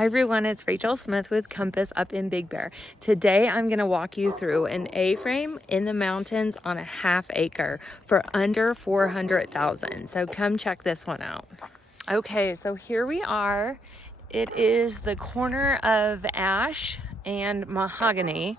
Hi everyone, it's Rachael Smith with Compass up in Big Bear. Today I'm going to walk you through an A-frame in the mountains on a half acre for under $400,000. So come check this one out. Okay, so here we are. It is the corner of ash and mahogany.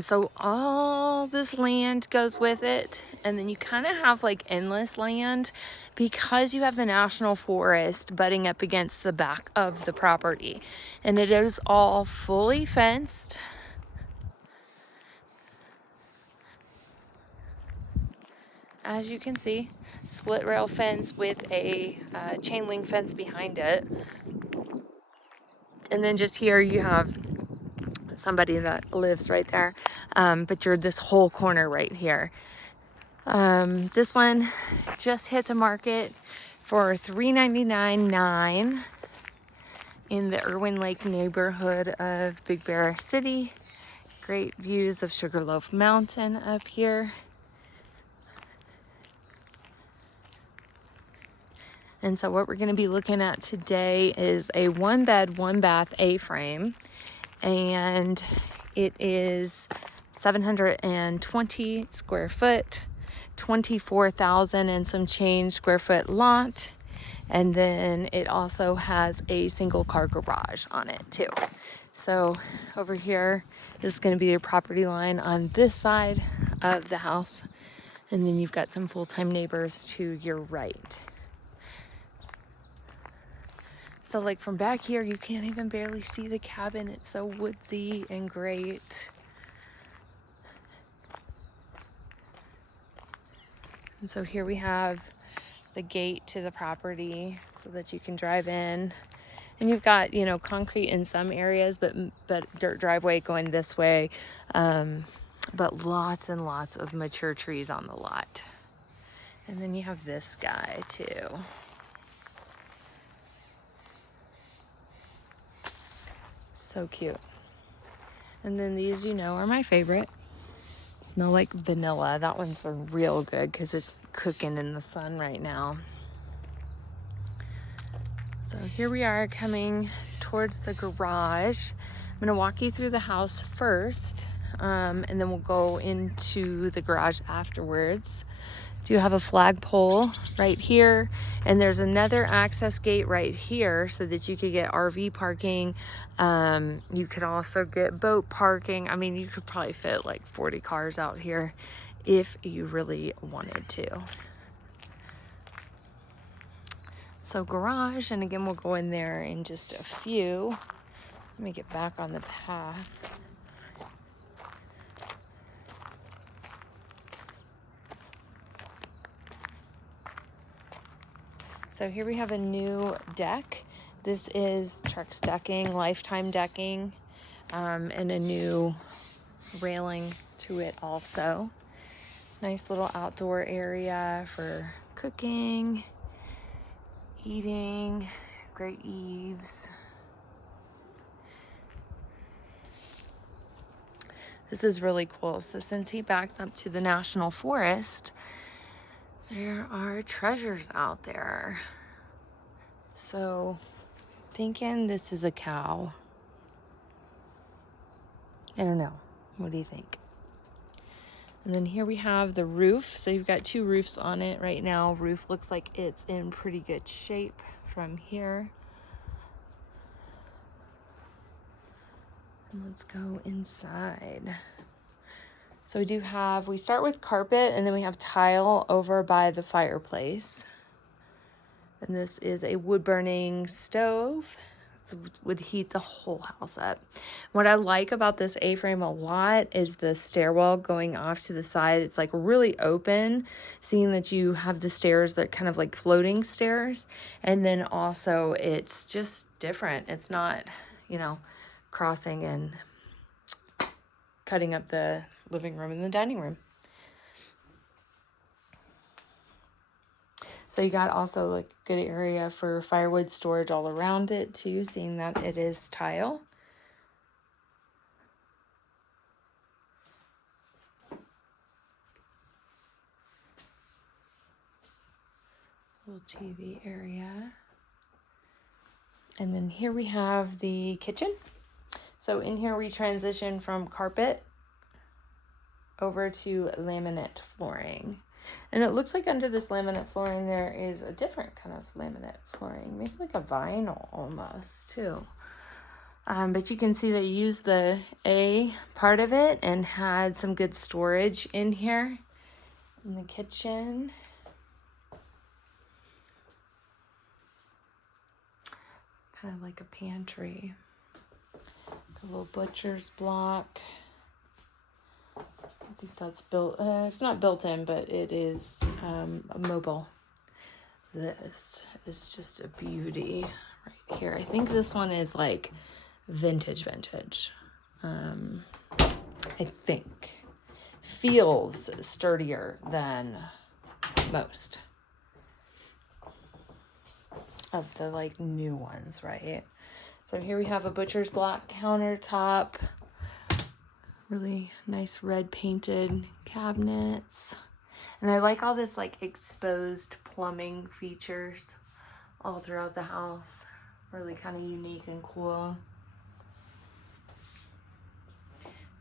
So all this land goes with it, and then you kind of have like endless land because you have the national forest butting up against the back of the property, and it is all fully fenced. As you can see, split rail fence with a chain link fence behind it. And then just here you have somebody that lives right there, but you're this whole corner right here. This one just hit the market for $399.9 in the Irwin Lake neighborhood of Big Bear City. Great views of Sugarloaf Mountain up here. And so what we're going to be looking at today is a 1-bed, 1-bath A-frame, and it is 720 square foot, 24,000 and some change square foot lot. And then it also has a single car garage on it too. So over here is going to be your property line on this side of the house. And then you've got some full-time neighbors to your right. So like from back here, you can't even barely see the cabin. It's so woodsy and great. And so here we have the gate to the property so that you can drive in. And you've got, you know, concrete in some areas, but dirt driveway going this way. But lots and lots of mature trees on the lot. And then you have this guy too. So cute. And then these, you know, are my favorite. Smell like vanilla. That one's real good because it's cooking in the sun right now. So here we are coming towards the garage. I'm gonna walk you through the house first, and then we'll go into the garage afterwards. Do have a flagpole right here, and there's another access gate right here so that you could get RV parking. You could also get boat parking. I mean, you could probably fit like 40 cars out here if you really wanted to. So garage, and again, we'll go in there in just a few. Let me get back on the path. So here we have a new deck. This is Trex decking, lifetime decking, and a new railing to it also. Nice little outdoor area for cooking, eating, great eaves. This is really cool. So since he backs up to the national forest, there are treasures out there. So thinking this is a cow. I don't know. What do you think? And then here we have the roof. So you've got two roofs on it right now. Roof looks like it's in pretty good shape from here. And let's go inside. So we start with carpet, and then we have tile over by the fireplace. And this is a wood burning stove. So it would heat the whole house up. What I like about this A-frame a lot is the stairwell going off to the side. It's like really open, seeing that you have the stairs that kind of like floating stairs. And then also it's just different. It's not, you know, crossing and cutting up the living room and the dining room. So you got also like good area for firewood storage all around it too, seeing that it is tile. Little TV area. And then here we have the kitchen. So in here we transition from carpet over to laminate flooring. And it looks like under this laminate flooring there is a different kind of laminate flooring, maybe like a vinyl almost too. But you can see they used the A part of it and had some good storage in here in the kitchen. Kind of like a pantry. A little butcher's block. I think that's built, it's not built in, but it is a mobile. This is just a beauty right here. I think this one is like vintage. I think. Feels sturdier than most of the like new ones, right? So here we have a butcher's block countertop. Really nice red painted cabinets. And I like all this like exposed plumbing features all throughout the house. Really kind of unique and cool.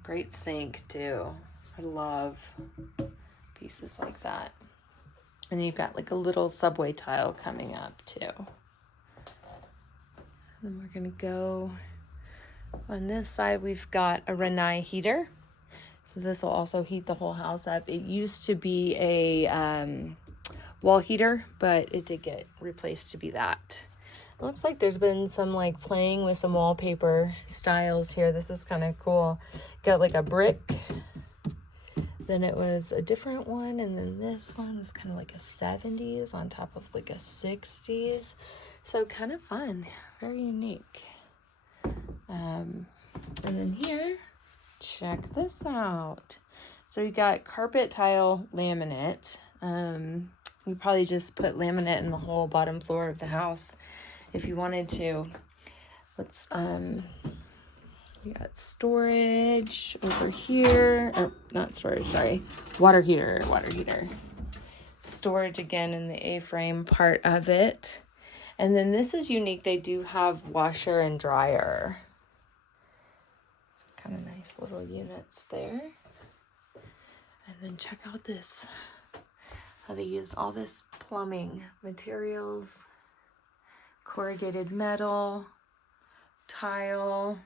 Great sink too. I love pieces like that. And you've got like a little subway tile coming up too. And then we're gonna go on this side. We've got a Renai heater. So this will also heat the whole house up. It used to be a wall heater, but it did get replaced to be that. It looks like there's been some like playing with some wallpaper styles here. This is kind of cool. Got like a brick. Then it was a different one. And then this one was kind of like a 70s on top of like a 60s. So kind of fun, very unique. And then here, check this out. So you got carpet tile laminate. You probably just put laminate in the whole bottom floor of the house if you wanted to. Let's we got storage over here, or not storage, sorry, water heater. Storage again in the A-frame part of it. And then this is unique. They do have washer and dryer. So kind of nice little units there. And then check out this. How they used all this plumbing materials, corrugated metal, tile,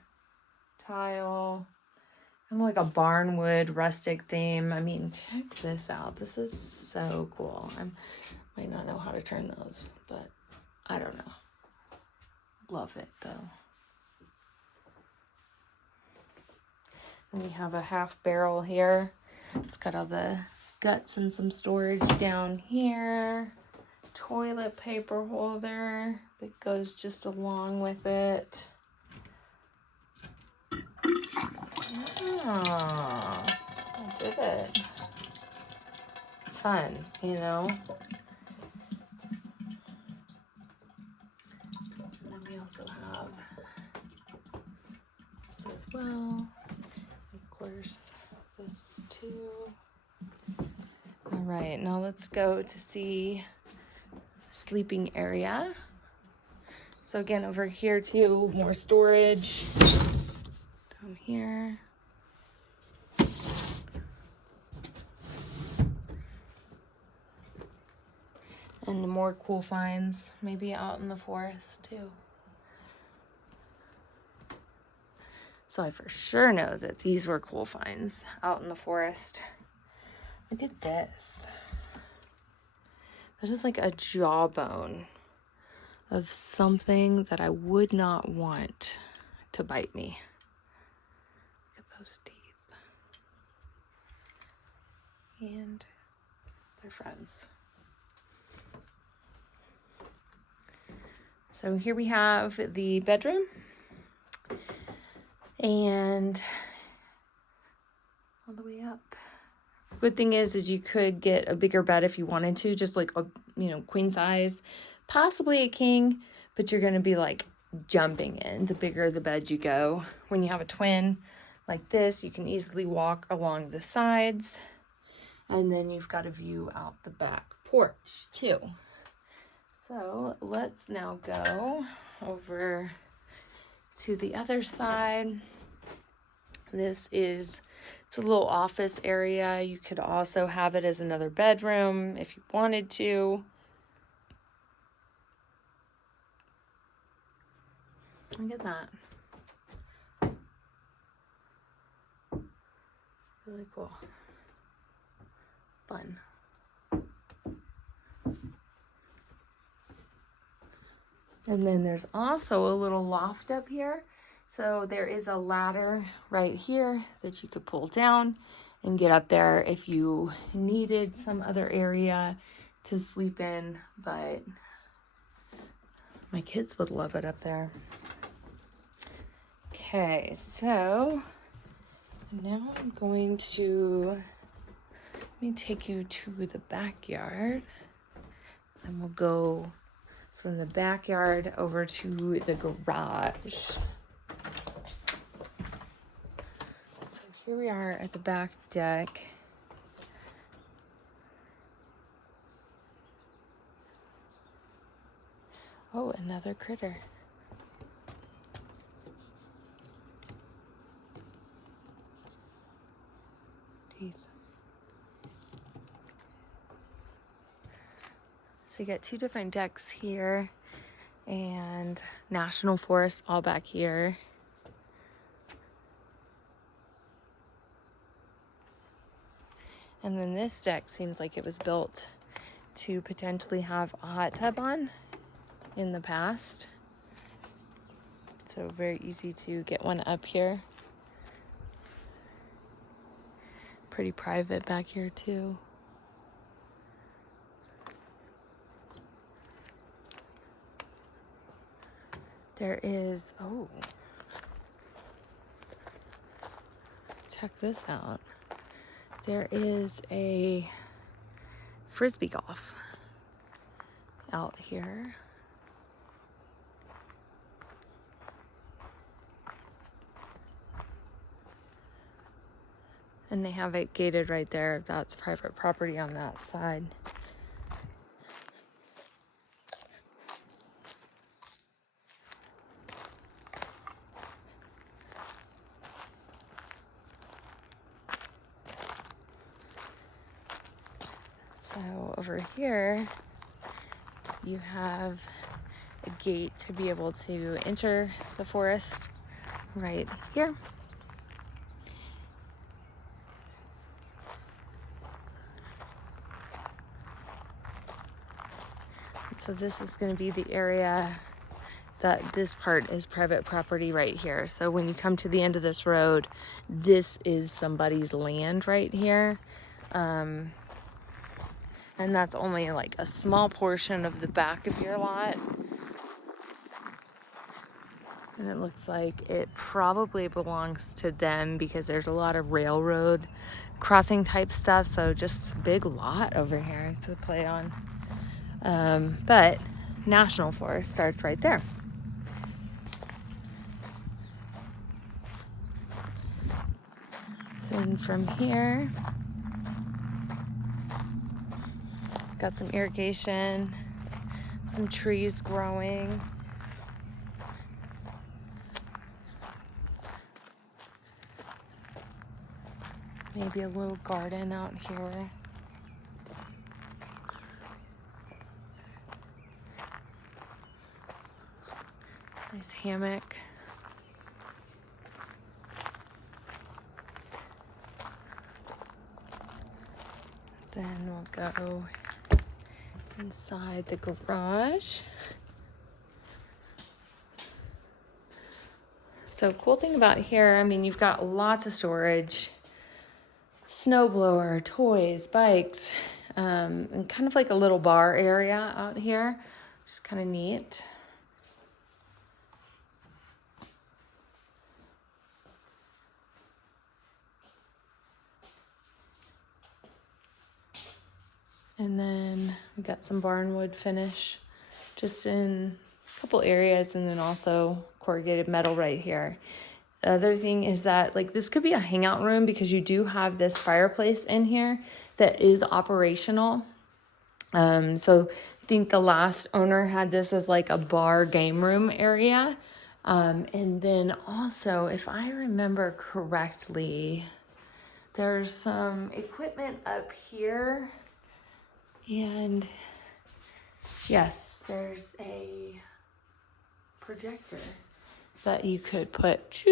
and like a barnwood rustic theme. I mean, check this out. This is so cool. I might not know how to turn those, but I don't know. Love it though. And we have a half barrel here. It's got all the guts and some storage down here. Toilet paper holder that goes just along with it. Oh, I did it. Fun, you know? And then we also have this as well. Of course, this too. All right, now let's go to see the sleeping area. So again, over here too, more storage. Down here. And more cool finds, maybe out in the forest too. So I for sure know that these were cool finds out in the forest. Look at this. That is like a jawbone of something that I would not want to bite me. Look at those teeth. And their friends. So here we have the bedroom. And all the way up. Good thing is you could get a bigger bed if you wanted to, just like a, queen size, possibly a king, but you're going to be like jumping in the bigger the bed you go. When you have a twin like this, you can easily walk along the sides, and then you've got a view out the back porch too. So let's now go over to the other side. It's a little office area. You could also have it as another bedroom if you wanted to. Look at that. Really cool. Fun. And then there's also a little loft up here. So there is a ladder right here that you could pull down and get up there if you needed some other area to sleep in, but my kids would love it up there. Okay, so now I'm going to, let me take you to the backyard. Then we'll go from the backyard over to the garage. So here we are at the back deck. Oh, another critter. Teeth. So you got two different decks here and national forest all back here. And then this deck seems like it was built to potentially have a hot tub on in the past. So very easy to get one up here. Pretty private back here too. There is, oh, check this out. There is a frisbee golf out here. And they have it gated right there. That's private property on that side. So over here, you have a gate to be able to enter the forest right here. So this is going to be the area that this part is private property right here. So when you come to the end of this road, this is somebody's land right here. And that's only like a small portion of the back of your lot. And it looks like it probably belongs to them because there's a lot of railroad crossing type stuff. So just a big lot over here to play on. But National Forest starts right there. Then from here, got some irrigation, some trees growing. Maybe a little garden out here. Nice hammock. Then we'll go inside the garage. So cool thing about here, I mean, you've got lots of storage, snowblower, toys, bikes, and kind of like a little bar area out here, which is kind of neat. And then we got some barnwood finish just in a couple areas, and then also corrugated metal right here. The other thing is that like this could be a hangout room because you do have this fireplace in here that is operational. So I think the last owner had this as like a bar game room area. And then also, if I remember correctly, there's some equipment up here. And yes, there's a projector that you could put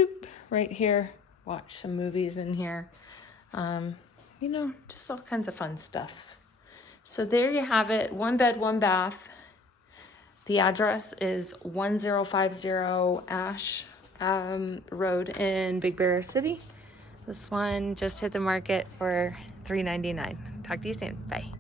right here, watch some movies in here. You know, just all kinds of fun stuff. So there you have it, 1 bed, 1 bath. The address is 1050 Ash Road in Big Bear City. This one just hit the market for $399. Talk to you soon. Bye.